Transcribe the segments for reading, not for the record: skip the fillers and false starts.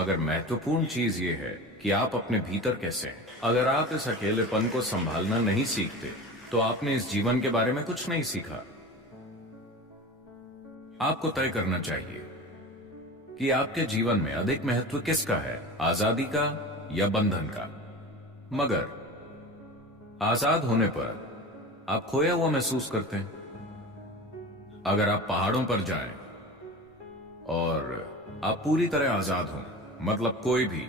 मगर महत्वपूर्ण चीज ये है कि आप अपने भीतर कैसे हैं। अगर आप इस अकेलेपन को संभालना नहीं सीखते तो आपने इस जीवन के बारे में कुछ नहीं सीखा। आपको तय करना चाहिए कि आपके जीवन में अधिक महत्व किसका है, आजादी का या बंधन का। मगर आजाद होने पर आप खोया हुआ महसूस करते हैं। अगर आप पहाड़ों पर जाएं और आप पूरी तरह आजाद हो, मतलब कोई भी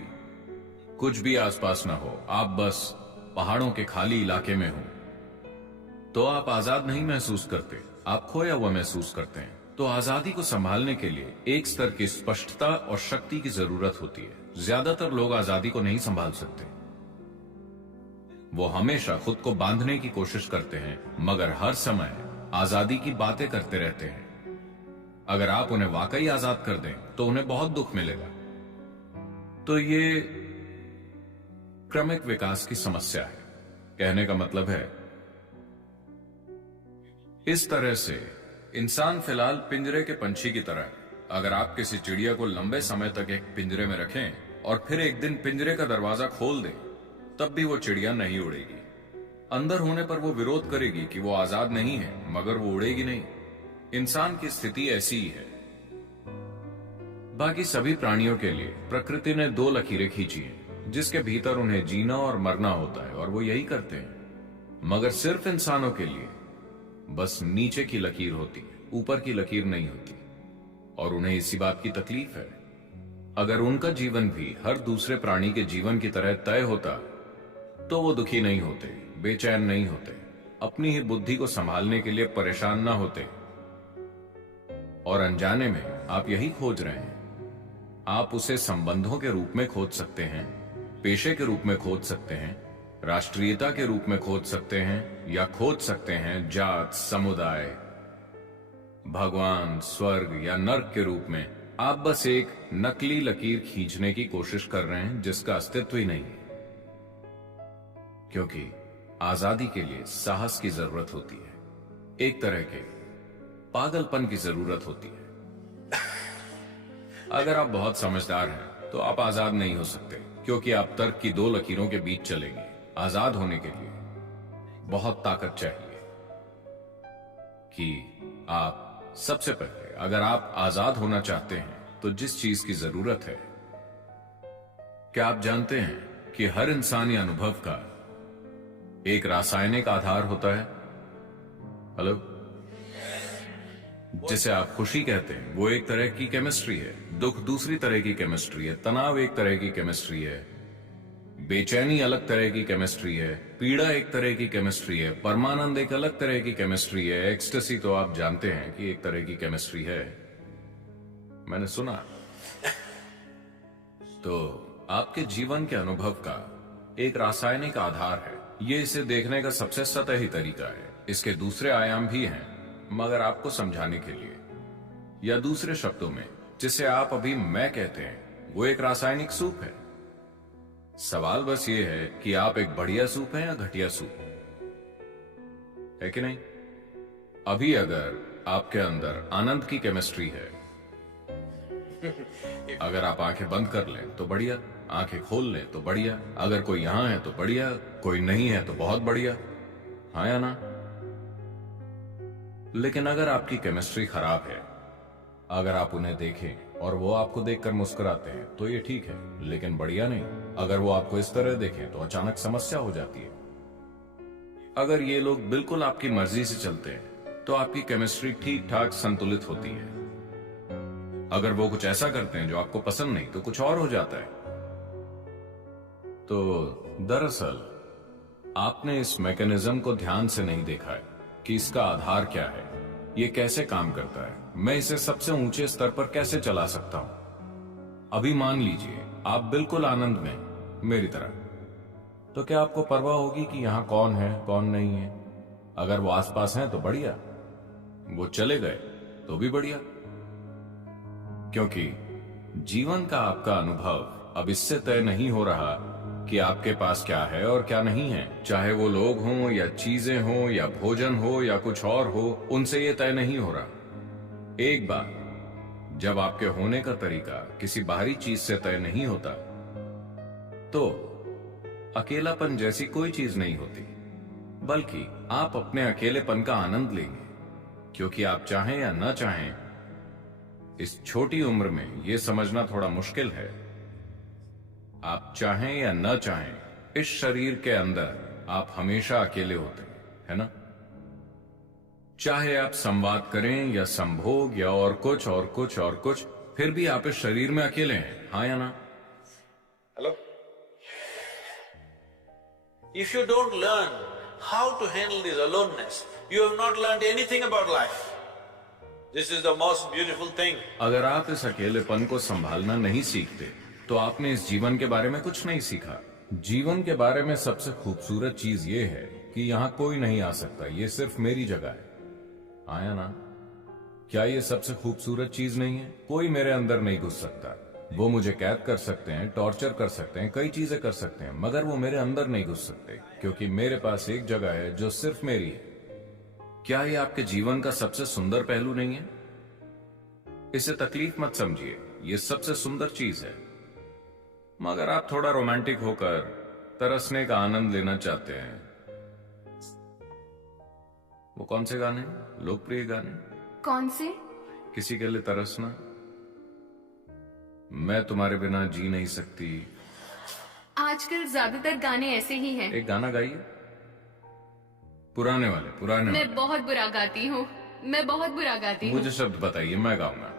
कुछ भी आसपास ना हो, आप बस पहाड़ों के खाली इलाके में हो, तो आप आजाद नहीं महसूस करते, आप खोया हुआ महसूस करते हैं। तो आजादी को संभालने के लिए एक स्तर की स्पष्टता और शक्ति की जरूरत होती है। ज्यादातर लोग आजादी को नहीं संभाल सकते। वो हमेशा खुद को बांधने की कोशिश करते हैं, मगर हर समय आजादी की बातें करते रहते हैं। अगर आप उन्हें वाकई आजाद कर दें तो उन्हें बहुत दुख मिलेगा। तो ये क्रमिक विकास की समस्या है। कहने का मतलब है, इस तरह से इंसान फिलहाल पिंजरे के पंछी की तरह है। अगर आप किसी चिड़िया को लंबे समय तक एक पिंजरे में रखें और फिर एक दिन पिंजरे का दरवाजा खोल दें, तब भी वो चिड़िया नहीं उड़ेगी। अंदर होने पर वो विरोध करेगी कि वो आजाद नहीं है, मगर वो उड़ेगी नहीं। इंसान की स्थिति ऐसी ही है। बाकी सभी प्राणियों के लिए प्रकृति ने दो लकीरें खींची हैं, जिसके भीतर उन्हें जीना और मरना होता है, और वो यही करते हैं। मगर सिर्फ इंसानों के लिए बस नीचे की लकीर होती है, ऊपर की लकीर नहीं होती, और उन्हें इसी बात की तकलीफ है। अगर उनका जीवन भी हर दूसरे प्राणी के जीवन की तरह तय होता तो वो दुखी नहीं होते, बेचैन नहीं होते, अपनी ही बुद्धि को संभालने के लिए परेशान ना होते। और अनजाने में आप यही खोज रहे हैं। आप उसे संबंधों के रूप में खोज सकते हैं, पेशे के रूप में खोज सकते हैं, राष्ट्रीयता के रूप में खोज सकते हैं, या खोज सकते हैं जात, समुदाय, भगवान, स्वर्ग या नर्क के रूप में। आप बस एक नकली लकीर खींचने की कोशिश कर रहे हैं जिसका अस्तित्व ही नहीं है। क्योंकि आजादी के लिए साहस की जरूरत होती है, एक तरह के पागलपन की जरूरत होती है। अगर आप बहुत समझदार हैं तो आप आजाद नहीं हो सकते, क्योंकि आप तर्क की दो लकीरों के बीच चलेंगे। आजाद होने के लिए बहुत ताकत चाहिए। कि आप सबसे पहले, अगर आप आजाद होना चाहते हैं तो जिस चीज की जरूरत है, क्या आप जानते हैं कि हर इंसानी अनुभव का एक रासायनिक आधार होता है? हेलो, जिसे आप खुशी कहते हैं, वो एक तरह की केमिस्ट्री है, दुख दूसरी तरह की केमिस्ट्री है, तनाव एक तरह की केमिस्ट्री है, बेचैनी अलग तरह की केमिस्ट्री है, पीड़ा एक तरह की केमिस्ट्री है, परमानंद एक अलग तरह की केमिस्ट्री है, एक्सटेसी तो आप जानते हैं कि एक तरह की केमिस्ट्री है, मैंने सुना। तो आपके जीवन के अनुभव का एक रासायनिक आधार है। ये इसे देखने का सबसे सतही तरीका है। इसके दूसरे आयाम भी हैं, मगर आपको समझाने के लिए, या दूसरे शब्दों में जिसे आप अभी मैं कहते हैं, वो एक रासायनिक सूप है। सवाल बस ये है कि आप एक बढ़िया सूप है या घटिया सूप, है कि नहीं? अभी अगर आपके अंदर आनंद की केमिस्ट्री है, अगर आप आंखें बंद कर लें तो बढ़िया, आंखें खोल लें तो बढ़िया, अगर कोई यहां है तो बढ़िया, कोई नहीं है तो बहुत बढ़िया, हाँ या ना? लेकिन अगर आपकी केमिस्ट्री खराब है, अगर आप उन्हें देखें और वो आपको देखकर मुस्कुराते हैं तो ये ठीक है, लेकिन बढ़िया नहीं। अगर वो आपको इस तरह देखें तो अचानक समस्या हो जाती है। अगर ये लोग बिल्कुल आपकी मर्जी से चलते हैं तो आपकी केमिस्ट्री ठीक ठाक संतुलित होती है। अगर वो कुछ ऐसा करते हैं जो आपको पसंद नहीं तो कुछ और हो जाता है। तो दरअसल आपने इस मैकेनिज्म को ध्यान से नहीं देखा है कि इसका आधार क्या है, ये कैसे काम करता है, मैं इसे सबसे ऊंचे स्तर पर कैसे चला सकता हूं। अभी मान लीजिए आप बिल्कुल आनंद में, मेरी तरह, तो क्या आपको परवाह होगी कि यहां कौन है कौन नहीं है? अगर वो आसपास हैं तो बढ़िया, वो चले गए तो भी बढ़िया, क्योंकि जीवन का आपका अनुभव अब इससे तय नहीं हो रहा कि आपके पास क्या है और क्या नहीं है। चाहे वो लोग हों या चीजें हों या भोजन हो या कुछ और हो, उनसे ये तय नहीं हो रहा। एक बार जब आपके होने का तरीका किसी बाहरी चीज से तय नहीं होता, तो अकेलापन जैसी कोई चीज नहीं होती, बल्कि आप अपने अकेलेपन का आनंद लेंगे, क्योंकि आप चाहें या न चाहें, इस छोटी उम्र में यह समझना थोड़ा मुश्किल है। आप चाहें या न चाहें, इस शरीर के अंदर आप हमेशा अकेले होते हैं, है ना? चाहे आप संवाद करें या संभोग या और कुछ और कुछ और कुछ, फिर भी आप इस शरीर में अकेले हैं, हाँ या ना? Hello? If you don't learn how to handle this aloneness, you have not learned anything about life. This is the most beautiful thing. अगर आप इस अकेलेपन को संभालना नहीं सीखते, तो आपने इस जीवन के बारे में कुछ नहीं सीखा। जीवन के बारे में सबसे खूबसूरत चीज ये है कि यहाँ कोई नहीं आ सकता, ये सिर्फ मेरी जगह है, आया ना? क्या ये सबसे खूबसूरत चीज नहीं है? कोई मेरे अंदर नहीं घुस सकता। वो मुझे कैद कर सकते हैं, टॉर्चर कर सकते हैं, कई चीजें कर सकते हैं, मगर वो मेरे अंदर नहीं घुस सकते, क्योंकि मेरे पास एक जगह है जो सिर्फ मेरी है। क्या ये आपके जीवन का सबसे सुंदर पहलू नहीं है? इसे तकलीफ मत समझिए, ये सबसे सुंदर चीज है। मगर आप थोड़ा रोमांटिक होकर तरसने का आनंद लेना चाहते हैं। वो कौन से गाने? लोकप्रिय गाने कौन से? किसी के लिए तरसना, मैं तुम्हारे बिना जी नहीं सकती। आजकल ज्यादातर गाने ऐसे ही हैं। एक गाना गाइए, पुराने वाले। मैं बहुत बुरा गाती हूँ, मैं बहुत बुरा गाती हूँ। मुझे शब्द बताइए, मैं गाऊंगा।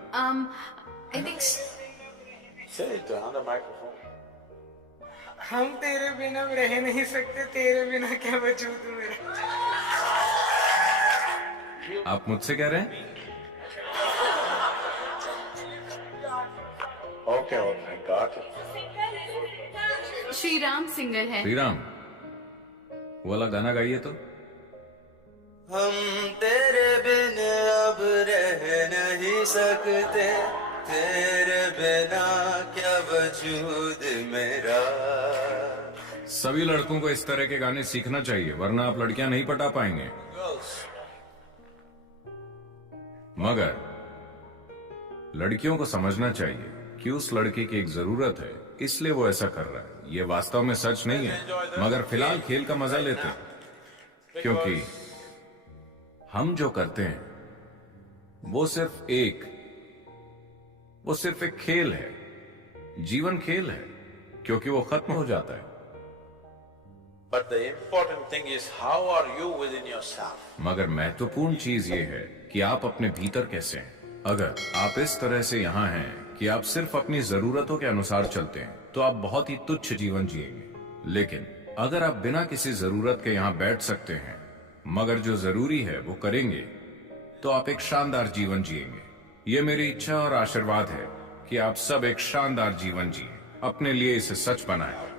I think Say it on the microphone. हम तेरे बिना रह नहीं सकते, तेरे बिना क्या वजूद मेरा। आप मुझसे कह रहे हैं? Okay, got it. Shri Ram singer है। श्रीराम, वो वाला गाना गाइए तो। हम तेरे बिन अब रह नहीं सकते, तेरे बिना क्या वजूद मेरा। सभी लड़कों को इस तरह के गाने सीखना चाहिए, वरना आप लड़कियां नहीं पटा पाएंगे। मगर लड़कियों को समझना चाहिए कि उस लड़के की एक जरूरत है, इसलिए वो ऐसा कर रहा है। ये वास्तव में सच नहीं है, मगर फिलहाल खेल का मजा लेते हैं, क्योंकि हम जो करते हैं वो सिर्फ एक खेल है। जीवन खेल है, क्योंकि वो खत्म हो जाता है। But the important thing is how are you within yourself? मगर महत्वपूर्ण चीज ये है कि आप अपने भीतर कैसे हैं। अगर आप इस तरह से यहाँ हैं कि आप सिर्फ अपनी जरूरतों के अनुसार चलते हैं, तो आप बहुत ही तुच्छ जीवन जिएंगे। लेकिन अगर आप बिना किसी जरूरत के यहाँ बैठ सकते हैं, मगर जो जरूरी है वो करेंगे, तो आप एक शानदार जीवन जिएंगे। ये मेरी इच्छा और आशीर्वाद है कि आप सब एक शानदार जीवन जिए, अपने लिए इसे सच बनाएं।